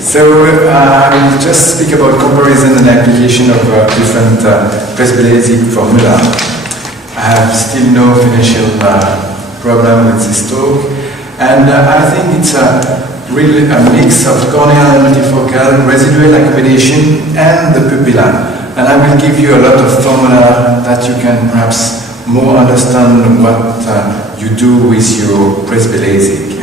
So I will just speak about comparison and application of different PresbyLasik formula. I have still no financial problem with this talk, and I think it's really a mix of corneal multifocal residual accommodation and the pupilla. And I will give you a lot of formula that you can perhaps more understand what you do with your PresbyLasik.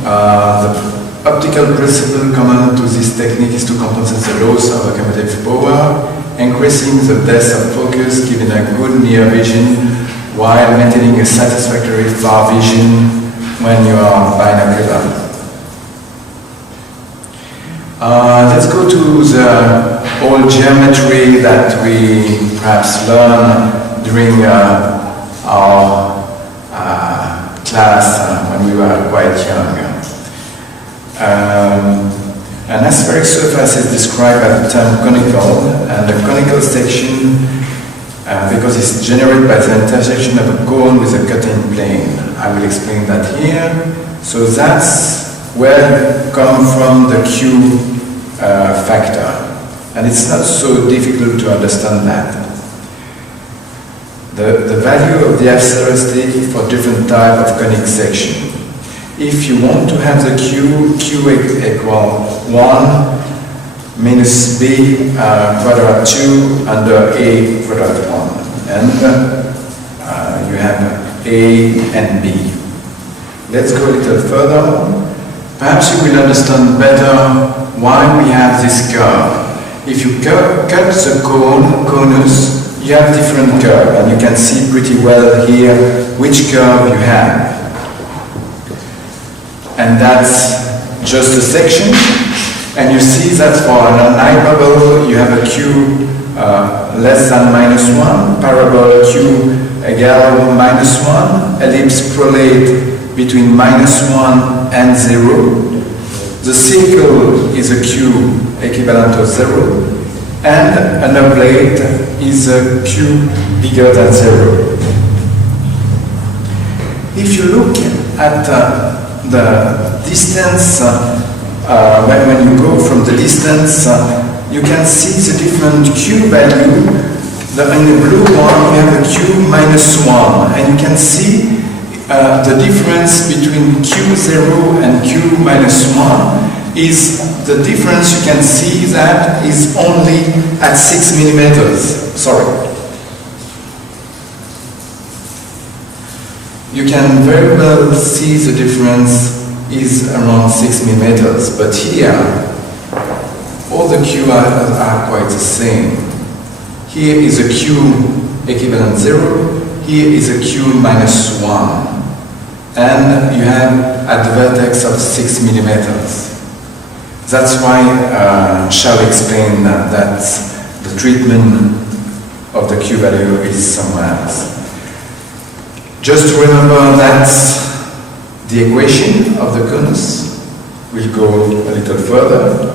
The optical principle common to this technique is to compensate the loss of accommodative power, increasing the depth of focus, giving a good near vision while maintaining a satisfactory far vision when you are binocular. Let's go to the old geometry that we perhaps learn during our class when we were quite young. An aspheric surface is described by the term conical, and a conical section because it's generated by the intersection of a cone with a cutting plane. I will explain that here. So that's where come from the Q factor, and it's not so difficult to understand that. The value of the asteristic for different type of conic section. If you want to have the Q equal 1 minus B quadrat 2 under A quadrat 1, and you have A and B. Let's go a little further. Perhaps you will understand better why we have this curve. If you cut the conus, you have different curve, and you can see pretty well here which curve you have. And that's just a section, and you see that for an hyperbole you have a Q less than -1, parabole Q equal -1, ellipse prolate between -1 and 0. The circle is a Q equivalent to 0, and an oblate is a Q bigger than 0. If you look at the distance, when you go from the distance, you can see the different Q value. In the blue one, you have a Q -1, and you can see the difference between Q0 and Q -1 is the difference. You can see that is only at 6 millimeters. Sorry. You can very well see the difference is around 6 millimeters, but here all the Q are quite the same. Here is a Q equivalent 0, here is a Q -1, and you have at the vertex of 6 millimeters. That's why Charles explained that the treatment of the Q value is somewhere else. Just to remember that the equation of the conus will go a little further,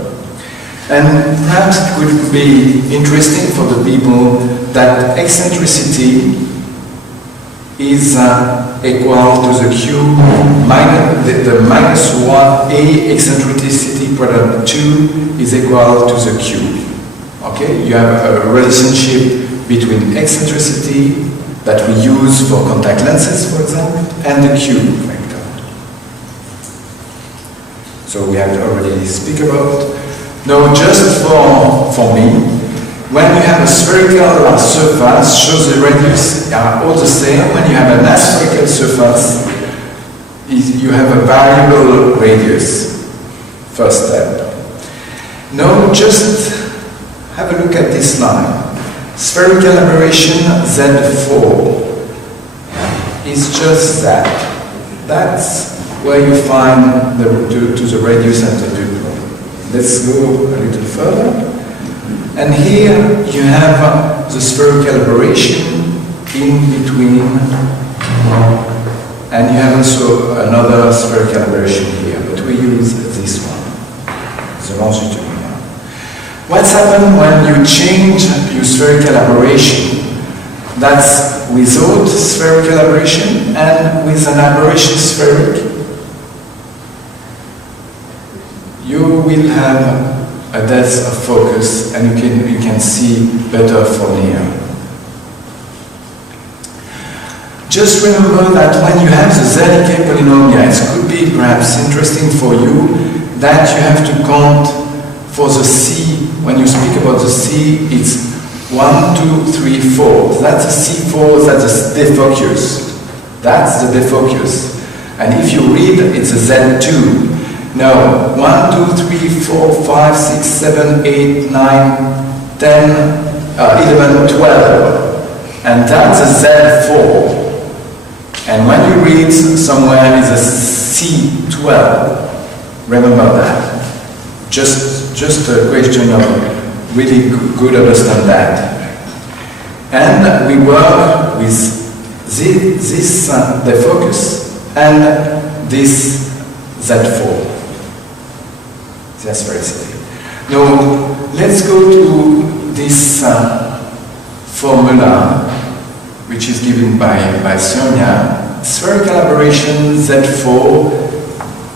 and perhaps it would be interesting for the people that eccentricity is equal to the Q minus the -1 A eccentricity product 2 is equal to the Q. Okay, you have a relationship between eccentricity that we use for contact lenses, for example, and the Q factor. So we have to already speak about. Now, just for me, when you have a spherical surface, shows the radius are all the same. When you have an aspherical surface, you have a variable radius. First step. Now, just have a look at this line. Spherical aberration Z4 is just that. That's where you find to the radius and the pupil. Let's go a little further. And here you have the spherical aberration in between, and you have also another spherical aberration here, but we use this one, the longitudinal. What's happened when you change your spherical aberration? That's without spherical aberration and with an aberration spheric. you will have a depth of focus and you can see better from here. Just remember that when you have the Zernike polynomial, it could be perhaps interesting for you that you have to count for the C. When you speak about the C, it's 1, 2, 3, 4. That's a C4, that's a defocus. That's the defocus. And if you read, it's a Z2. Now, 1, 2, 3, 4, 5, 6, 7, 8, 9, 10, 11, 12. And that's a Z4. And when you read somewhere is a C12, remember that. Just a question of really good understand that. And we work with this defocus and this Z4. That's very silly. Now let's go to this formula, which is given by Sonia. Spherical aberration Z4.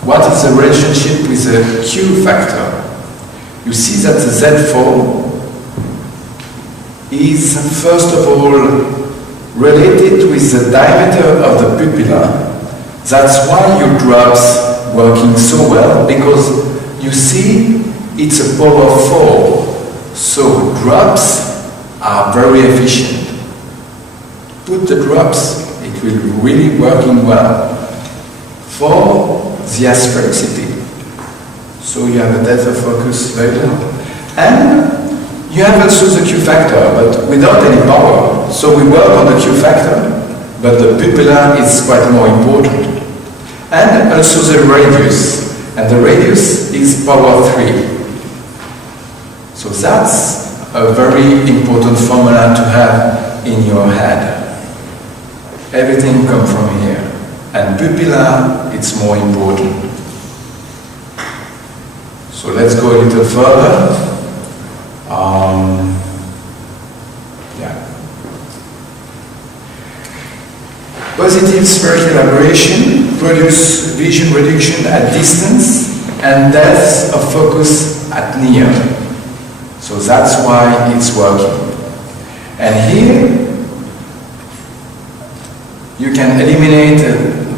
What is the relationship with the Q factor? You see that the Z4 is first of all related with the diameter of the pupilla. That's why your drops working so well, because you see it's a power 4. So drops are very efficient. Put the drops, it will really working well for the asphericity. So you have a depth of focus very well. And you have also the Q factor, but without any power. So we work on the Q factor, but the pupilla is quite more important. And also the radius. And the radius is power 3. So that's a very important formula to have in your head. Everything comes from here. And pupilla, it's more important. So let's go a little further. Positive spherical aberration produce vision reduction at distance and depth of focus at near. So that's why it's working. And here you can eliminate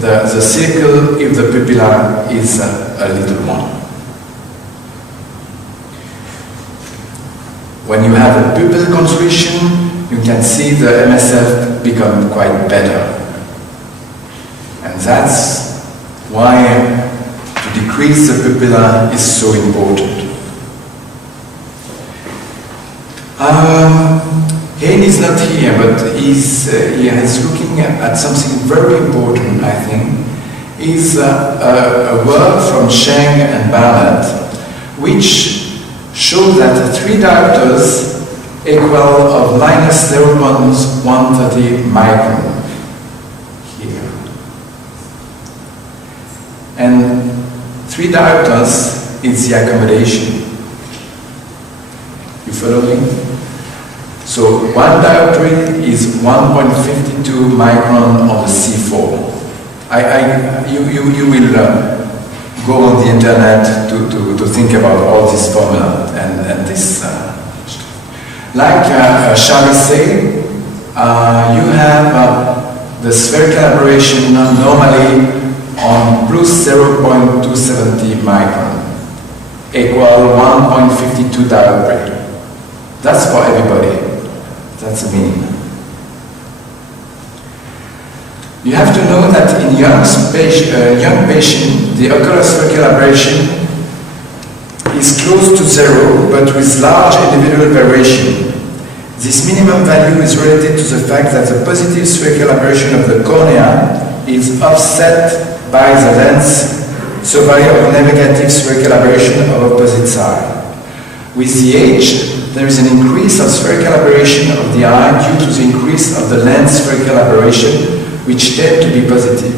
the circle if the pupilla is a little one. When you have a pupil constriction, you can see the MSF become quite better. And that's why to decrease the pupilla is so important. Hayne is not here, but he is looking at something very important, I think. Is a work from Cheng and Barnett, which shows that 3 diopters equal of minus 0.130 micron here. And 3 diopters is the accommodation. You follow me? So 1 diopter is 1.52 micron on the C4. You will go on the internet to think about all this formula and this. Like Charlie said, you have the spherical aberration normally on plus 0.270 micron, equal 1.52 diopter. That's for everybody. That's the meaning. You have to know that in young patient, the ocular spherical aberration is close to 0, but with large individual variation. This minimum value is related to the fact that the positive spherical aberration of the cornea is offset by the lens survey of negative spherical aberration of opposite side. With the age, there is an increase of spherical aberration of the eye due to the increase of the lens spherical aberration, which tend to be positive.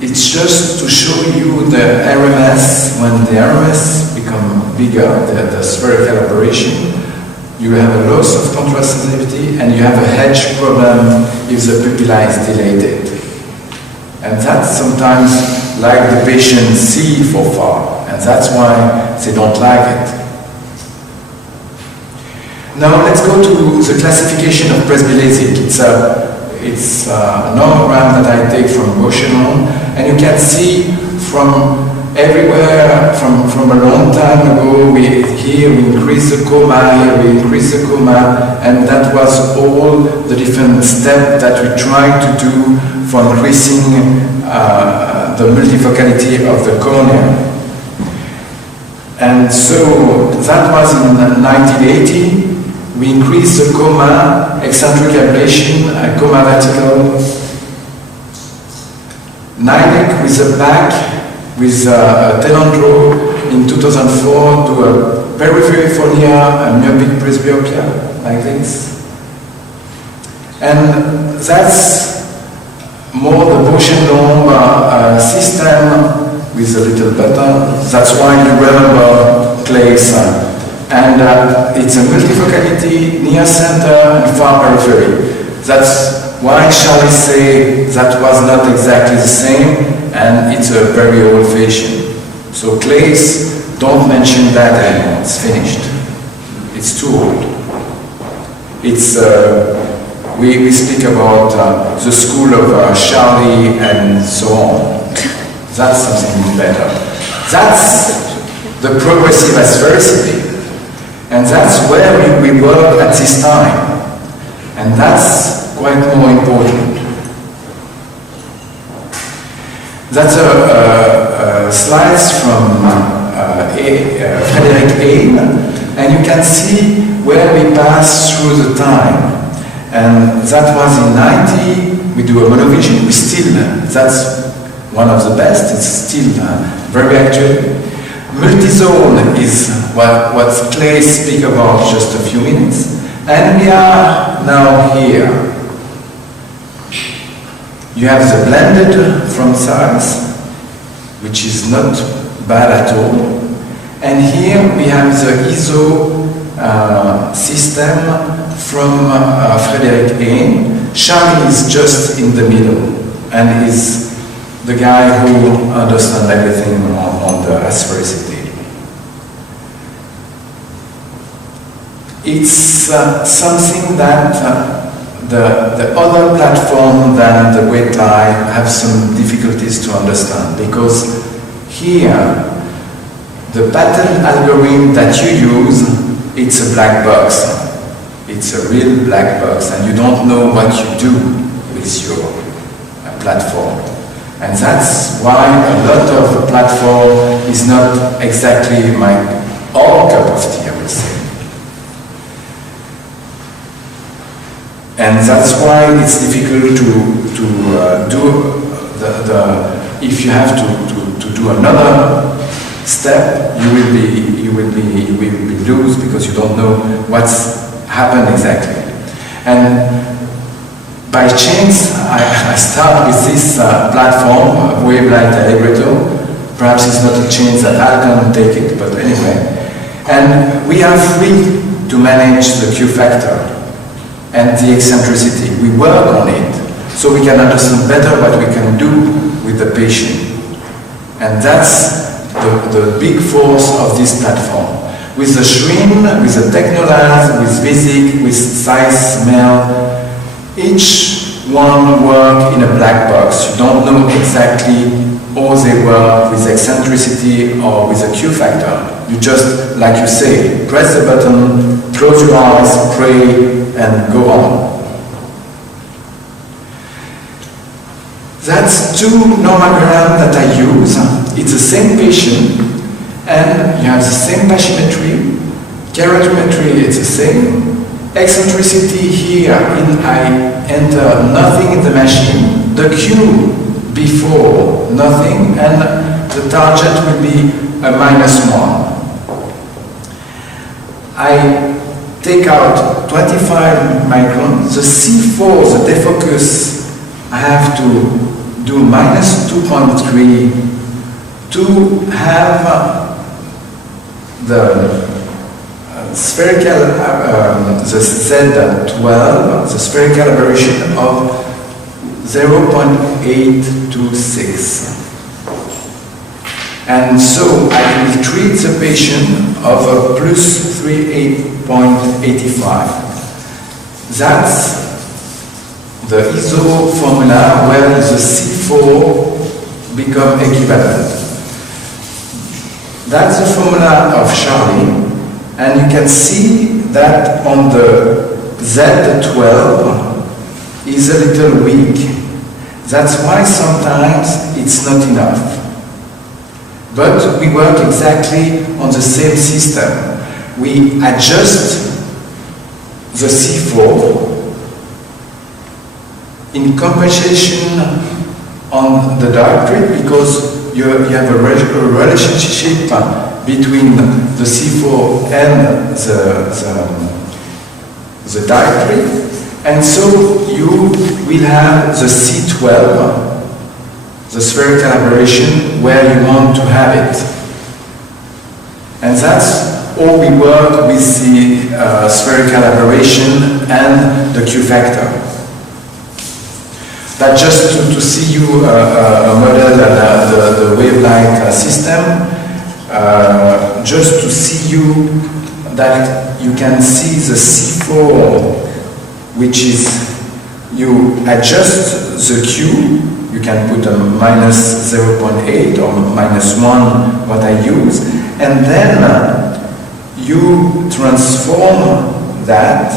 It's just to show you the RMS. When the RMS become bigger, the spherical aberration, you have a loss of contrast sensitivity and you have a hedge problem if the pupilla is dilated. And that's sometimes like the patient see for far, and that's why they don't like it. Now let's go to the classification of PresbyLasik. It's an nomogram that I take from Beauchenon, and you can see from everywhere, from a long time ago, here we increase the comma, here we increase the comma, and that was all the different steps that we tried to do for increasing the multifocality of the cornea. And so that was in 1980. We increased the comma, eccentric ablation, comma vertical, Nidec with the back, with Telandro in 2004 to a periphery folia, a myopic presbyopia, like this. And that's more the Beauchenon system with a little button. That's why you remember Clay's. And it's a multifocality, near center and far periphery. That's why Charlie say that was not exactly the same, and it's a very old fashion. So Clay's, don't mention that anymore, it's finished. It's too old. It's, we speak about the school of Charlie and so on. That's something better. That's the progressive asphericity. And that's where we work at this time. And that's quite more important. That's slides from Frederick Aim, and you can see where we pass through the time. And that was in 90, we do a monovision, we still, that's one of the best, it's still very actual. Multizone is what Clay speak about just a few minutes, and we are now here. You have the blended front size, which is not bad at all, and here we have the ISO system from Frederick Aim. Charlie is just in the middle, and is the guy who understands everything on the asphericity. It's something that the other platform than the weight line have some difficulties to understand, because here the pattern algorithm that you use, it's a black box. It's a real black box, and you don't know what you do with your platform. And that's why a lot of the platform is not exactly my own cup of tea, I would say. And that's why it's difficult to do if you have to do another step, you will be loose, because you don't know what's happened exactly. And by chance, I start with this platform, Wavelight Allegretto. Perhaps it's not a chance that I can take it, but anyway. And we are free to manage the Q factor and the eccentricity. We work on it, so we can understand better what we can do with the patient. And that's the big force of this platform. With the Schrin, with the Technolaz, with Visic, with Size Smell, each one work in a black box. You don't know exactly how they work with eccentricity or with a Q factor. You just, like you say, press the button, close your eyes, pray, and go on. That's two nomograms that I use. It's the same patient, and you have the same pachymetry. Keratometry, it's the same. Eccentricity here, I enter nothing in the machine. The Q before nothing, and the target will be a -1. I take out 25 microns. The C4, the defocus, I have to do -2.3 to have the spherical, the Z12, the spherical aberration of 0.8 226. And so I will treat the patient of a plus 38.85. That's the ISO formula where the C4 become equivalent. That's the formula of Charlie, and you can see that on the Z12 is a little weak. That's why sometimes it's not enough. But we work exactly on the same system. We adjust the C4 in compensation on the dioptric, because you have a relationship between the C4 and the dioptric, and so you will have the C12, the spherical aberration, where you want to have it. And that's all we work with the spherical aberration and the Q factor. That just to see you a model and the wave-like system, just to see you that you can see the C4, which is, you adjust the Q, you can put a minus 0.8 or minus 1, what I use, and then you transform that,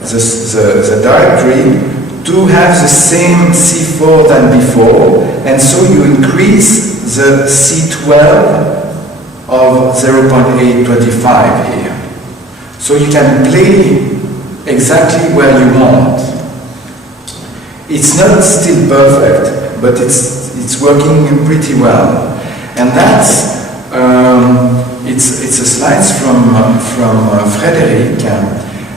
the dioptric, to have the same C4 than before, and so you increase the C12 of 0.825 here. So you can play exactly where you want. It's not still perfect, but it's working pretty well. And that's, it's a slides from Frederick,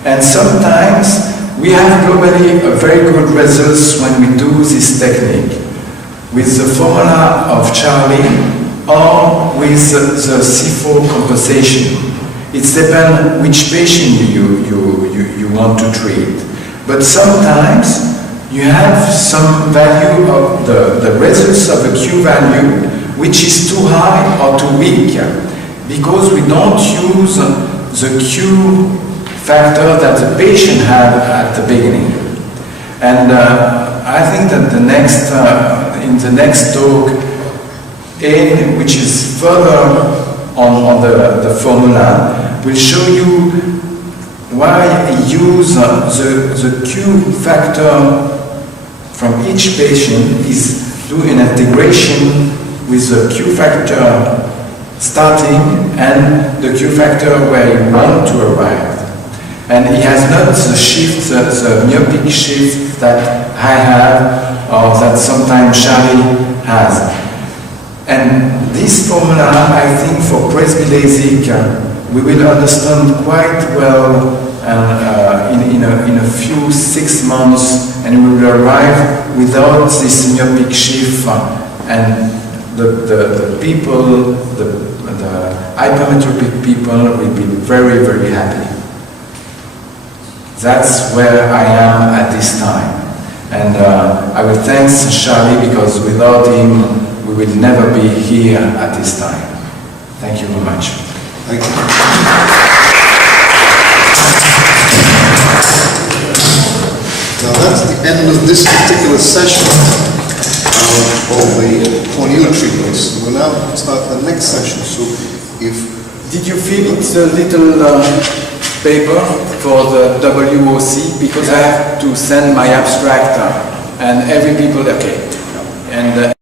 and sometimes we have globally a very good results when we do this technique with the formula of Charlie or with the C4 compensation. It depends which patient you want to treat. But sometimes you have some value of the results of a Q value which is too high or too weak, because we don't use the Q factor that the patient had at the beginning. And I think that in the next talk, which is further on the formula, will show you why I use the Q factor from each patient is do an integration with the Q factor starting and the Q factor where you want to arrive. And he has not the shift, the myopic shift that I have, or that sometimes Charlie has. And this formula, I think, for PresbyLasik, we will understand quite well in a few 6 months, and we will arrive without this myopic shift, and the people, the hypermetropic people will be very, very happy. That's where I am at this time. And I will thank Charlie, because without him, we will never be here at this time. Thank you very much. Thank you. Now that's the end of this particular session of the corneal treatments. We'll now start the next session. So if... Did you feel it's a little paper for the WOC? Because I have to send my abstract and every people, okay. And